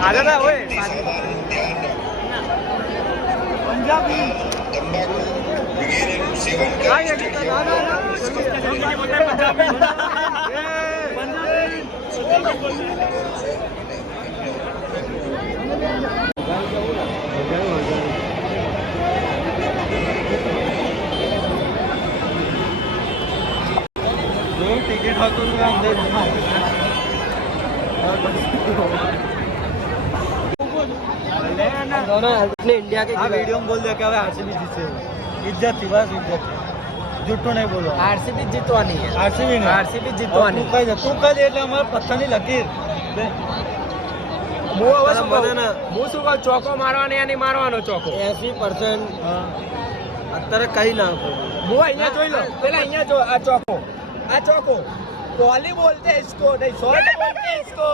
आजा ना ओए पंजाबी टिकट होतो अपने इंडिया के वीडियो में बोल दे क्या आरसीबी जीते इज्जत थी बस इज्जत झूठो नहीं बोलो आरसीबी जीतवानी है आरसीबी नहीं आरसीबी जीतवानी तू कह दे એટલે અમાર પથ્થરની લકીર હું હવે શું કહું હું શું કહું ચોકો મારવાનો યા નહીં મારવાનો ચોકો 80% અત્યારે કઈ ના હું અહીંયા જોઈ લો પેલા અહીંયા જો આ ચોકો કોહલી બોલતે इसको नहीं शॉट बोलते इसको